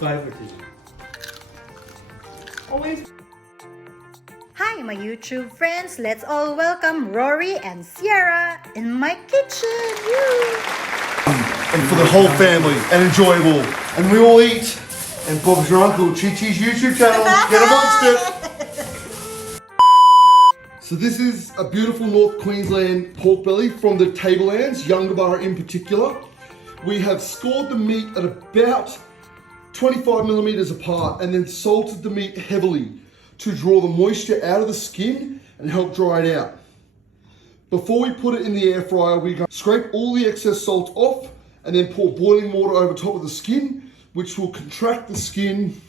favourite is it? Always. Hi, my YouTube friends. Let's all welcome Rory and Sierra in my kitchen. Woo! And for the whole family, and enjoyable. And we all eat. And Bob's your uncle, Cheche's YouTube channel. Get amongst it. So this is a beautiful North Queensland pork belly from the tablelands, Yungaburra in particular. We have scored the meat at about 25 millimeters apart and then salted the meat heavily to draw the moisture out of the skin and help dry it out. Before we put it in the air fryer, we're going to scrape all the excess salt off and then pour boiling water over top of the skin, which will contract the skin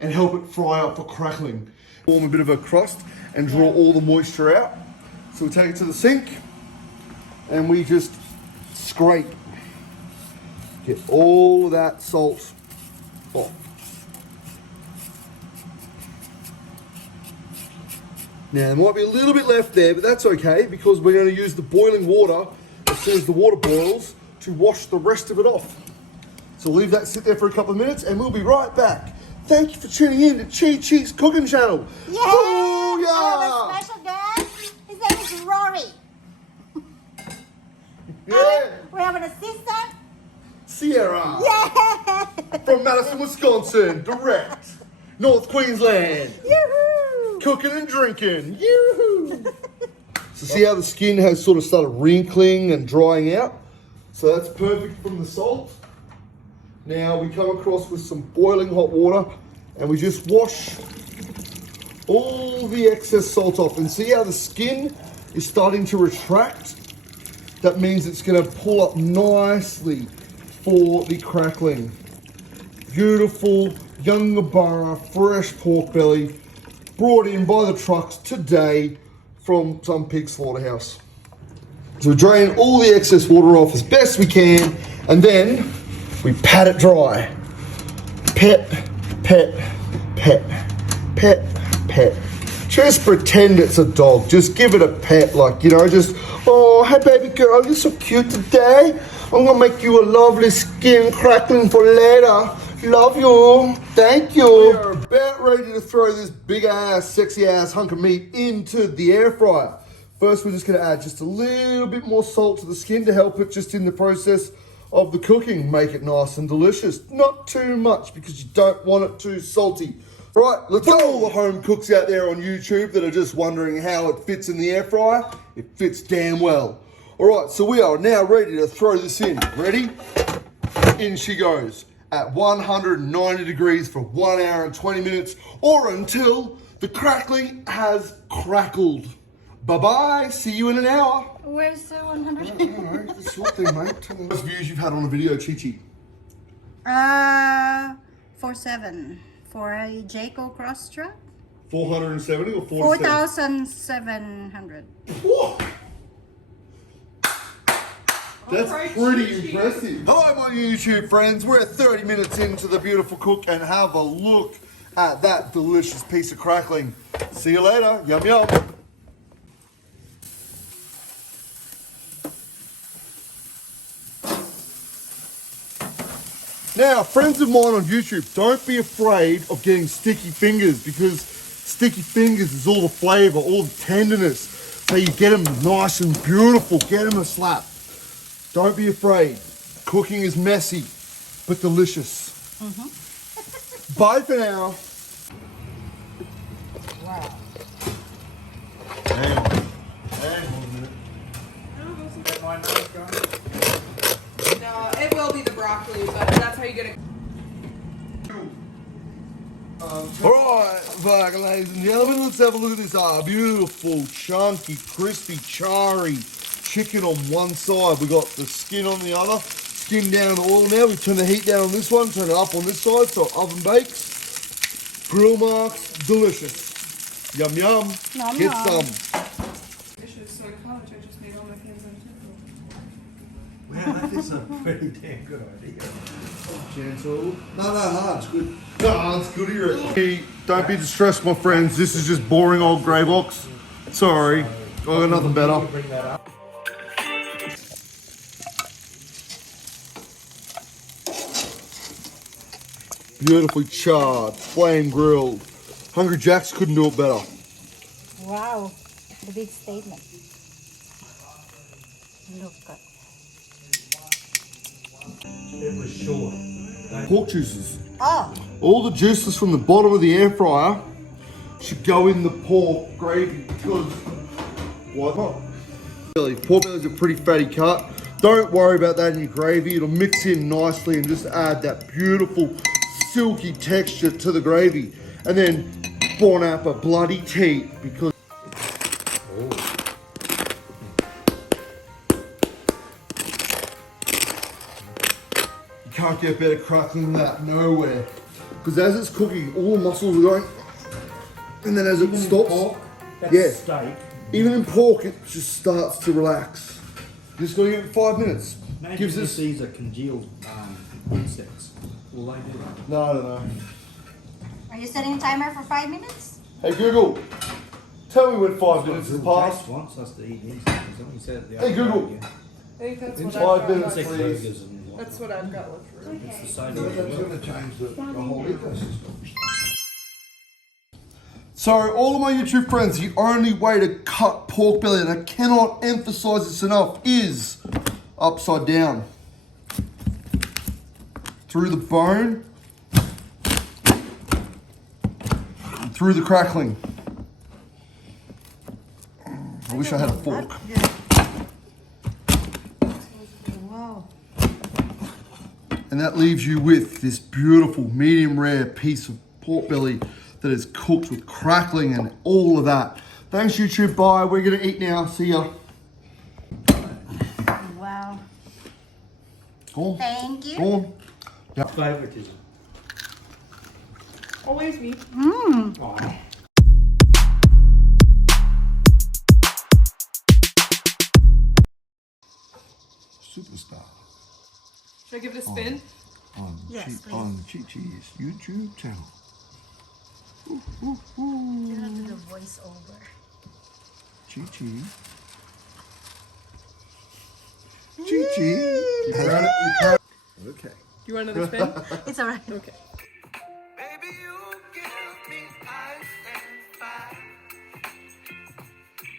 and help it fry up for crackling. Form a bit of a crust and draw all the moisture out. So we take it to the sink and we just scrape. Get all that salt off. Now there might be a little bit left there, but that's okay because we're going to use the boiling water as soon as the water boils to wash the rest of it off. So we'll leave that sit there for a couple of minutes and we'll be right back. Thank you for tuning in to Cheche's cooking channel. Yeah! Booyah! I have a special guest. His name is Rory. Yeah. We have an assistant. Sierra. Yeah! From Madison, Wisconsin, direct. North Queensland. Yoo-hoo! Cooking and drinking. Yoo-hoo! So see how the skin has sort of started wrinkling and drying out? So that's perfect from the salt. Now we come across with some boiling hot water and we just wash all the excess salt off. And see how the skin is starting to retract? That means it's going to pull up nicely for the crackling. Beautiful Yungaburra fresh pork belly brought in by the trucks today from some pig slaughterhouse. So we drain all the excess water off as best we can and then we pat it dry. Pet, pet, pet, pet, pet. Just pretend it's a dog. Just give it a pet, like, you know, just, oh, hey baby girl, you're so cute today. I'm gonna make you a lovely skin crackling for later. Love you. Thank you. We are about ready to throw this big ass, sexy ass hunk of meat into the air fryer. First, we're just gonna add just a little bit more salt to the skin to help it just in the process of the cooking. Make it nice and delicious. Not too much because you don't want it too salty. Right, let's go. All the home cooks out there on YouTube that are just wondering how it fits in the air fryer. It fits damn well. All right, so we are now ready to throw this in. Ready? In she goes at 190 degrees for 1 hour and 20 minutes or until the crackling has crackled. Bye-bye, see you in an hour. Where's the 100? I don't know, the short thing, mate. Tell me what views you've had on a video, Cheche. 47 for a Jayco cross truck. 470 or 47? 4,700. Whoa. That's pretty impressive. Hello, my YouTube friends. We're 30 minutes into the beautiful cook and have a look at that delicious piece of crackling. See you later. Yum, yum. Now, friends of mine on YouTube, don't be afraid of getting sticky fingers because sticky fingers is all the flavor, all the tenderness. So you get them nice and beautiful, get them a slap. Don't be afraid. Cooking is messy, but delicious. Bye for now. Wow. Hang on. Hang on a minute. No, it will be the broccoli, but that's how you get it. Alright, ladies and gentlemen, let's have a look at this beautiful, chunky, crispy, charry chicken on one side. We got the skin on the other. Skim down the oil now. We turn the heat down on this one, turn it up on this side so oven bakes. Grill marks, delicious. Yum yum. Yum, Get yum. some. I should have started college. I just made all my hands on table. Wow, that is a pretty damn good idea. Gentle. No, it's good. No, it's good here. Hey, don't be distressed, my friends. This is just boring old grey box. Sorry. I got nothing better. Bring that up. Beautifully charred, flame grilled. Hungry Jacks couldn't do it better. Wow, the big statement. Look at It was short. Pork juices. Oh, All the juices from the bottom of the air fryer should go in the pork gravy because why not? Pork belly's a pretty fatty cut. Don't worry about that in your gravy. It'll mix in nicely and just add that beautiful silky texture to the gravy. And then bon up a bloody teat because you can't get better crackling than that, nowhere. Because as it's cooking, all the muscles are going, and then as it stops, Pork, that's yeah. steak. Even in pork, it just starts to relax. You just gotta give it 5 minutes. Imagine Gives if us. these are congealed insects. Will they do that? No, I don't know. are you setting a timer for 5 minutes? Hey Google, tell me when 5 minutes has passed. Jess wants us to eat insects. He said it the Hey, other Google. day again. I think that's In what 5 I've got. minutes, Insect please. burgers and what. That's what I've got with Rory. It's the same That's as well. going to change the whole ecosystem. So, all of my YouTube friends, the only way to cut pork belly, and I cannot emphasize this enough, is upside down. Through the bone, and through the crackling. I wish I had a fork. Wow. And that leaves you with this beautiful medium rare piece of pork belly that is cooked with crackling and all of that. Thanks YouTube, bye. We're gonna eat now, see ya. Wow. Go on, Thank you. go on. Favoritism. Always me. Oh. Superstar. Should I give it a spin? On, Yes, please. on Cheche's YouTube channel. You have to do voiceover. Cheche. Cheche. Okay. You want another spin? It's alright. Okay. Baby, you give me ice and fire.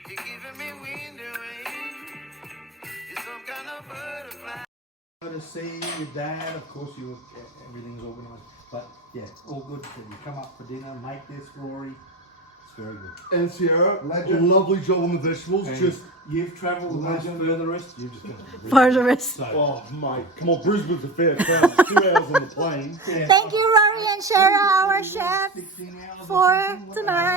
You're giving me wind and rain. You're some kind of butterfly. To see your dad, of course, everything's organised. But yeah, all good. You come up for dinner, make this, Rory. It's very good. And Sierra, Legend. lovely job on the vegetables. And Just, you've travelled much furthest. You've just got to For the rest. So, oh mate, come on, Brisbane's a fair travel. 2 hours on the plane. yeah, Thank you, Rory and Sierra, our chef, 16 hours or for something, tonight.